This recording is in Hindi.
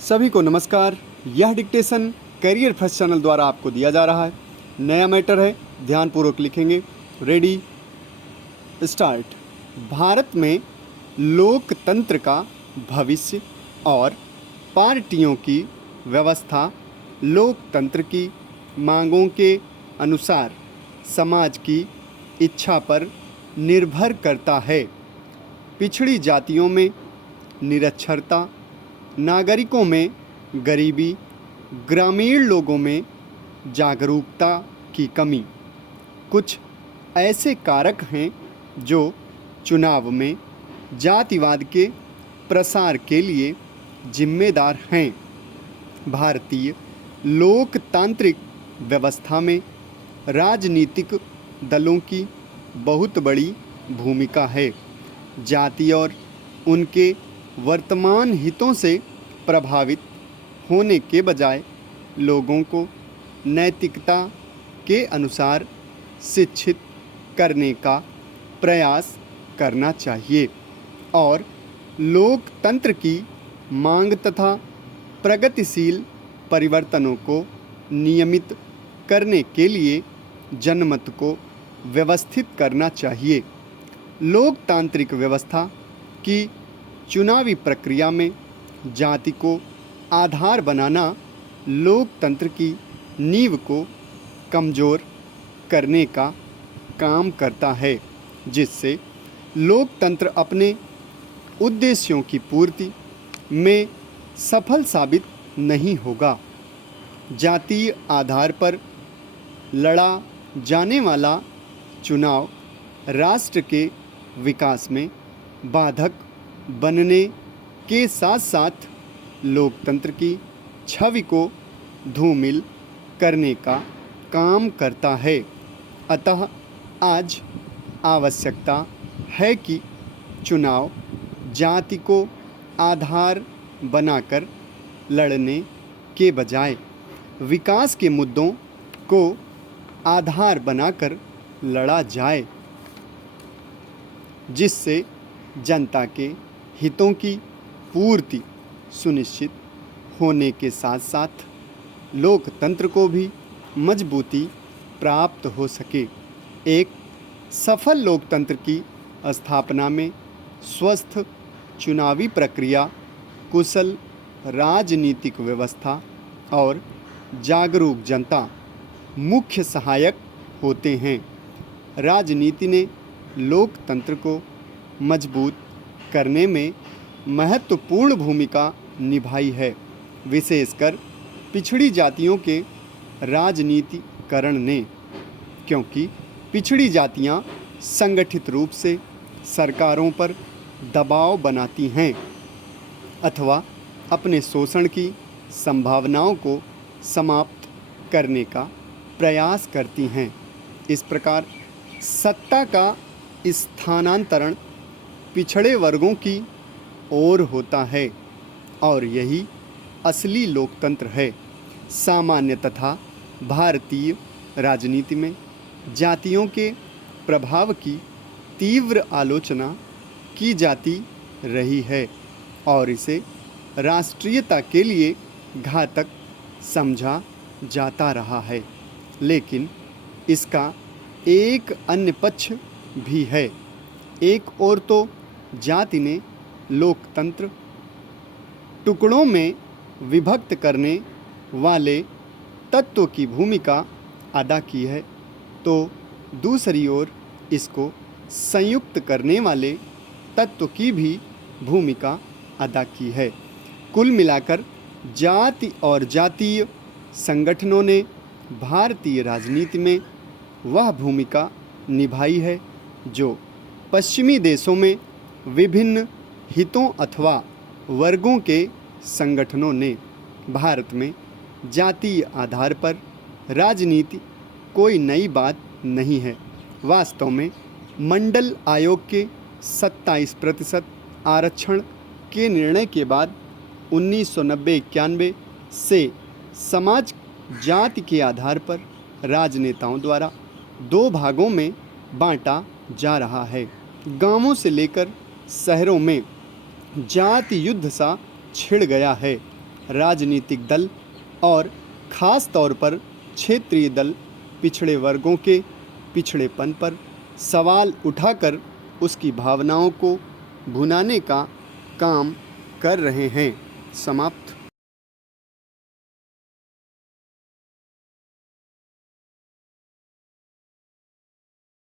सभी को नमस्कार। यह डिक्टेशन करियर फर्स्ट चैनल द्वारा आपको दिया जा रहा है। नया मैटर है, ध्यानपूर्वक लिखेंगे। Ready start. भारत में लोकतंत्र का भविष्य और पार्टियों की व्यवस्था लोकतंत्र की मांगों के अनुसार समाज की इच्छा पर निर्भर करता है। पिछड़ी जातियों में निरक्षरता, नागरिकों में गरीबी, ग्रामीण लोगों में जागरूकता की कमी कुछ ऐसे कारक हैं जो चुनाव में जातिवाद के प्रसार के लिए जिम्मेदार हैं। भारतीय लोकतांत्रिक व्यवस्था में राजनीतिक दलों की बहुत बड़ी भूमिका है। जाति और उनके वर्तमान हितों से प्रभावित होने के बजाय लोगों को नैतिकता के अनुसार शिक्षित करने का प्रयास करना चाहिए और लोकतंत्र की मांग तथा प्रगतिशील परिवर्तनों को नियमित करने के लिए जनमत को व्यवस्थित करना चाहिए। लोकतांत्रिक व्यवस्था की चुनावी प्रक्रिया में जाति को आधार बनाना लोकतंत्र की नींव को कमज़ोर करने का काम करता है, जिससे लोकतंत्र अपने उद्देश्यों की पूर्ति में सफल साबित नहीं होगा। जातीय आधार पर लड़ा जाने वाला चुनाव राष्ट्र के विकास में बाधक बनने के साथ साथ लोकतंत्र की छवि को धूमिल करने का काम करता है। अतः आज आवश्यकता है कि चुनाव जाति को आधार बनाकर लड़ने के बजाय विकास के मुद्दों को आधार बनाकर लड़ा जाए, जिससे जनता के हितों की पूर्ति सुनिश्चित होने के साथ साथ लोकतंत्र को भी मजबूती प्राप्त हो सके। एक सफल लोकतंत्र की स्थापना में स्वस्थ चुनावी प्रक्रिया, कुशल राजनीतिक व्यवस्था और जागरूक जनता मुख्य सहायक होते हैं। राजनीति ने लोकतंत्र को मजबूत करने में महत्वपूर्ण भूमिका निभाई है, विशेषकर पिछड़ी जातियों के राजनीतिकरण ने, क्योंकि पिछड़ी जातियां संगठित रूप से सरकारों पर दबाव बनाती हैं अथवा अपने शोषण की संभावनाओं को समाप्त करने का प्रयास करती हैं। इस प्रकार सत्ता का स्थानांतरण पिछड़े वर्गों की ओर होता है और यही असली लोकतंत्र है। सामान्य तथा भारतीय राजनीति में जातियों के प्रभाव की तीव्र आलोचना की जाती रही है और इसे राष्ट्रीयता के लिए घातक समझा जाता रहा है। लेकिन इसका एक अन्य पक्ष भी है। एक ओर तो जाति ने लोकतंत्र टुकड़ों में विभक्त करने वाले तत्व की भूमिका अदा की है, तो दूसरी ओर इसको संयुक्त करने वाले तत्व की भी भूमिका अदा की है। कुल मिलाकर जाति और जातीय संगठनों ने भारतीय राजनीति में वह भूमिका निभाई है जो पश्चिमी देशों में विभिन्न हितों अथवा वर्गों के संगठनों ने भारत में जातीय आधार पर राजनीति कोई नई बात नहीं है। वास्तव में मंडल आयोग के 27% आरक्षण के निर्णय के बाद 1990-91 से समाज जाति के आधार पर राजनेताओं द्वारा दो भागों में बांटा जा रहा है। गांवों से लेकर शहरों में जाति युद्ध सा छिड़ गया है। राजनीतिक दल और ख़ास तौर पर क्षेत्रीय दल पिछड़े वर्गों के पिछड़ेपन पर सवाल उठाकर उसकी भावनाओं को भुनाने का काम कर रहे हैं। समाप्त।